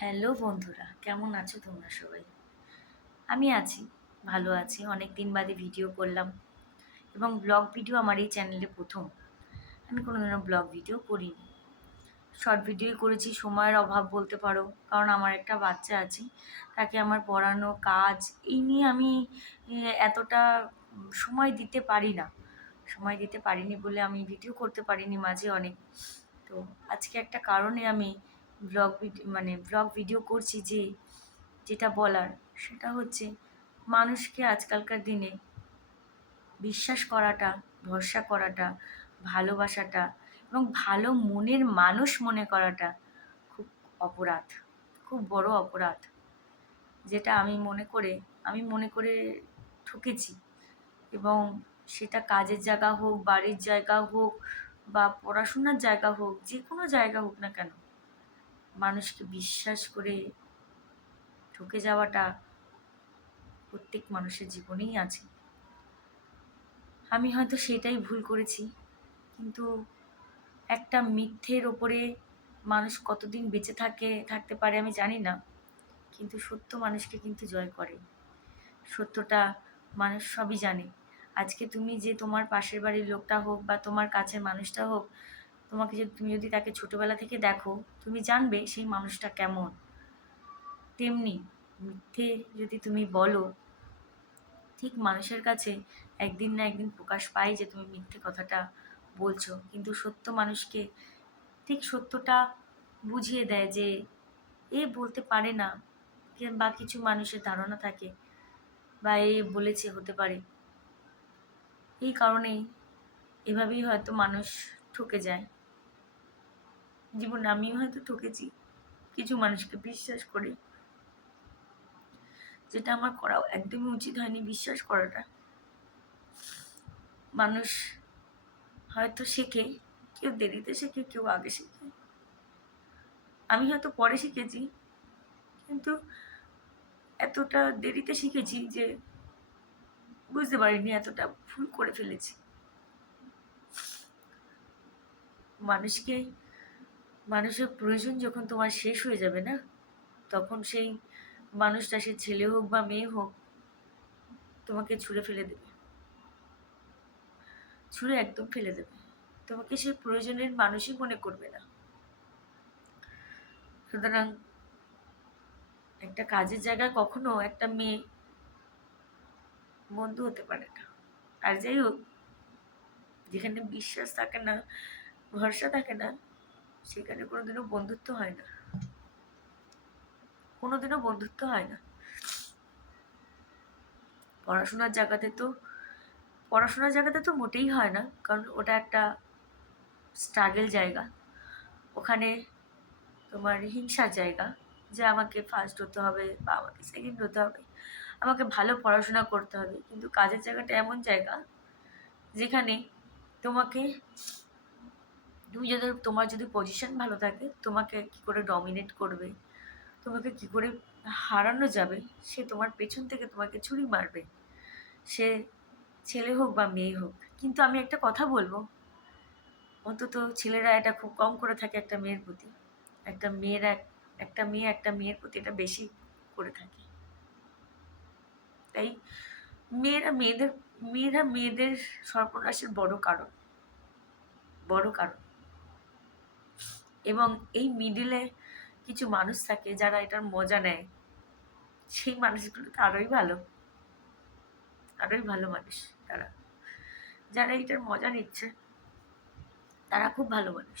Hello বন্ধুরা, কেমন আছো তোমরা সবাই? আমি আছি, ভালো আছি অনেক দিন বাদে ভিডিও করলাম এবং ব্লগ ভিডিও আমার এই চ্যানেলে প্রথম। আমি কোনোদিনও ব্লগ ভিডিও করিনি। শর্ট ভিডিওই করেছি, সময়ের অভাব বলতে পারো, কারণ আমার একটা বাচ্চা আছে, তাকে আমার পড়ানো, কাজ, এই নিয়ে আমি এতটা সময় দিতে পারি না। সময় দিতে পারিনি বলে আমি ভিডিও করতে পারিনি মাঝে অনেক। তো আজকে একটা কারণে আমি ব্লগ মানে ব্লগ ভিডিও করছি যে, যেটা বলার, সেটা হচ্ছে মানুষকে আজকালকার দিনে বিশ্বাস করাটা, ভরসা করাটা, ভালোবাসাটা এবং ভালো মনের মানুষ মনে করাটা খুব অপরাধ, খুব বড় অপরাধ। যেটা আমি মনে করে, আমি মনে করে ঠকেছি এবং সেটা কাজের জায়গা হোক, বাড়ির জায়গা হোক বা পড়াশোনার জায়গা হোক যে কোনো জায়গা হোক না কেন মানুষকে বিশ্বাস করে ঠকে যাওয়াটা প্রত্যেক মানুষের জীবনেই আছে। আমি হয়তো সেটাই ভুল করেছি, কিন্তু একটা মিথ্যের ওপরে মানুষ কতদিন বেঁচে থাকে, থাকতে পারে আমি জানি না, কিন্তু সত্য মানুষকে কিন্তু জয় করে। সত্যটা মানুষ সবই জানে। আজকে তুমি যে তোমার পাশের বাড়ির লোকটা হোক বা তোমার কাছের মানুষটা হোক তোমাকে যদি তুমি যদি তাকে ছোটোবেলা থেকে দেখো, তুমি জানবে সেই মানুষটা কেমন। তেমনি মিথ্যে যদি তুমি বলো, ঠিক মানুষের কাছে একদিন না একদিন প্রকাশ পায় যে তুমি মিথ্যে কথাটা বলছো। কিন্তু সত্য মানুষকে ঠিক সত্যটা বুঝিয়ে দেয় যে এ বলতে পারে না বা কিছু মানুষের ধারণা থাকে বা এ বলেছে হতে পারে। এই কারণেই এভাবেই হয়তো মানুষ ঠকে যায়। জীবনে আমিও হয়তো ঠকেছি। কিছু মানুষকে বিশ্বাস করে। যেটা আমার করাও একদমই উচিত হয়নি বিশ্বাস করাটা। মানুষ হয়তো শেখে, কেউ দেরিতে শেখে, কেউ আগে শেখে। আমি হয়তো পরে শিখেছি, কিন্তু এতটা দেরিতে শিখেছি যে বুঝতে পারিনি এতটা ভুল করে ফেলেছি। মানুষকে মানুষের প্রয়োজন যখন তোমার শেষ হয়ে যাবে না, তখন সেই মানুষটা, সে ছেলে হোক বা মেয়ে হোক, তোমাকে ছুঁড়ে ফেলে দেবে। ছুঁড়ে একদম ফেলে দেবে। তোমাকে সে প্রয়োজনের মানুষই মনে করবে না। সুতরাং একটা কাজের জায়গায় কখনো একটা মেয়ে বন্ধু হতে পারে না। আর যাই হোক, যেখানে বিশ্বাস থাকে না, ভরসা থাকে না সেখানে কোনোদিনও বন্ধুত্ব হয় না। কোনোদিনও বন্ধুত্ব হয় না। পড়াশোনার জায়গাতে তো, পড়াশোনার জায়গাতে তো মোটেই হয় না, কারণ ওটা একটা স্ট্রাগেল জায়গা। ওখানে তোমার হিংসার জায়গা, যে আমাকে ফার্স্ট হতে হবে বা আমাকে সেকেন্ড হতে হবে। আমাকে ভালো পড়াশোনা করতে হবে, কিন্তু কাজের জায়গাটা এমন জায়গা, যেখানে তোমাকে তুমি যদি, তোমার যদি পজিশন ভালো থাকে, তোমাকে কি করে ডমিনেট করবে? তোমাকে কি করে হারানো যাবে? সে তোমার পেছন থেকে তোমাকে ছুরি মারবে। সে ছেলে হোক বা মেয়ে হোক। কিন্তু আমি একটা কথা বলব। অন্তত ছেলেরা এটা খুব কম করে থাকে একটা মেয়ের প্রতি। একটা মেয়ের এক, একটা মেয়ে একটা মেয়ের প্রতি এটা বেশি করে থাকে। তাই মেয়েরা মেয়েদের মেয়েরা মেয়েদের সর্বনাশের বড় কারণ। বড় কারণ। এবং এই মিডিলে কিছু মানুষ থাকে যারা এটার মজা নেয়। সেই মানুষগুলো তো আরোই ভালো। আরোই ভালো মানুষ তারা। যারা এটার মজা নিচ্ছে, তারা খুব ভালো মানুষ।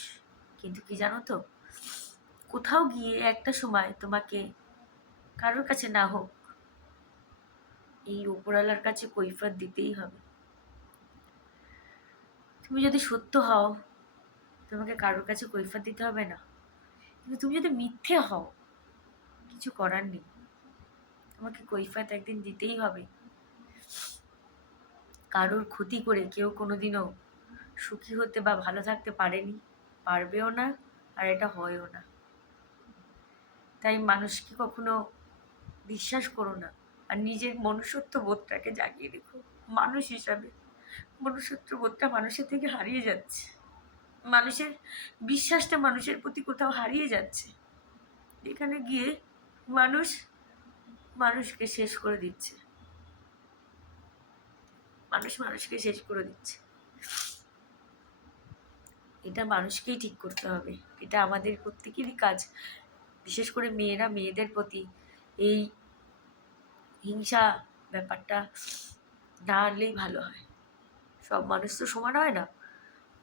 কিন্তু কি জানো তো? কোথাও গিয়ে একটা সময় তোমাকে কারোর কাছে না হোক, এই ওপরওয়ালার কাছে কৈফত দিতেই হবে। তুমি যদি সত্য হও তোমাকে কারোর কাছে কৈফত দিতে হবে না। কিন্তু তুমি যদি মিথ্যে হও, কিছু করার নেই। তোমাকে কৈফাত একদিন দিতেই হবে। কারোর ক্ষতি করে কেউ কোনোদিনও সুখী হতে বা ভালো থাকতে পারেনি, পারবেও না, আর এটা হয়ও না। তাই মানুষকে কখনো বিশ্বাস করো না, আর নিজের মনুষ্যত্ব বোধটাকে জাগিয়ে রেখো। মানুষ হিসাবে। মনুষ্যত্ব বোধটা মানুষের থেকে হারিয়ে যাচ্ছে। মানুষের বিশ্বাসটা মানুষের প্রতি কোথাও হারিয়ে যাচ্ছে। এখানে গিয়ে মানুষ মানুষকে শেষ করে দিচ্ছে। মানুষ মানুষকে শেষ করে দিচ্ছে। এটা মানুষকেই ঠিক করতে হবে। এটা আমাদের প্রত্যেকেরই কাজ। বিশেষ করে মেয়েরা মেয়েদের প্রতি এই হিংসা ব্যাপারটা না আনলেই ভালো হয়। সব মানুষ তো সমান হয় না।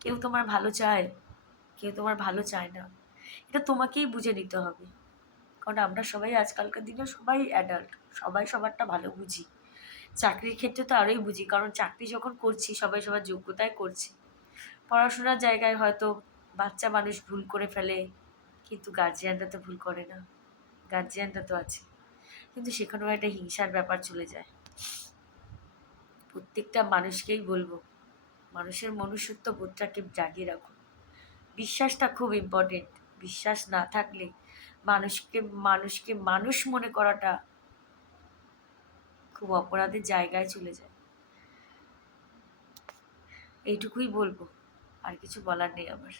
কেউ তোমার ভালো চায়, কেউ তোমার ভালো চায় না। এটা তোমাকেই বুঝে নিতে হবে। কারণ আমরা সবাই আজকালকার দিনে সবাই অ্যাডাল্ট সবাই সবারটা ভালো বুঝি। চাকরির ক্ষেত্রে তো আরোই বুঝি, কারণ চাকরি যখন করছি, সবাই সবার যোগ্যতায় করছি। পড়াশোনার জায়গায় হয়তো বাচ্চা মানুষ ভুল করে ফেলে, কিন্তু গার্জিয়ানরা তো ভুল করে না। গার্জিয়ানরা তো আছে। কিন্তু সেখানেও একটা হিংসার ব্যাপার চলে যায়। প্রত্যেকটা মানুষকেই বলব মানুষের মনুষ্যত্ব বোধটাকে জাগিয়ে রাখুন বিশ্বাসটা খুব ইম্পর্টেন্ট বিশ্বাস না থাকলে মানুষকে মানুষকে মানুষ মনে করাটা খুব অপরাধের জায়গায় চলে যায়। এইটুকুই বলব। আর কিছু বলার নেই আমার।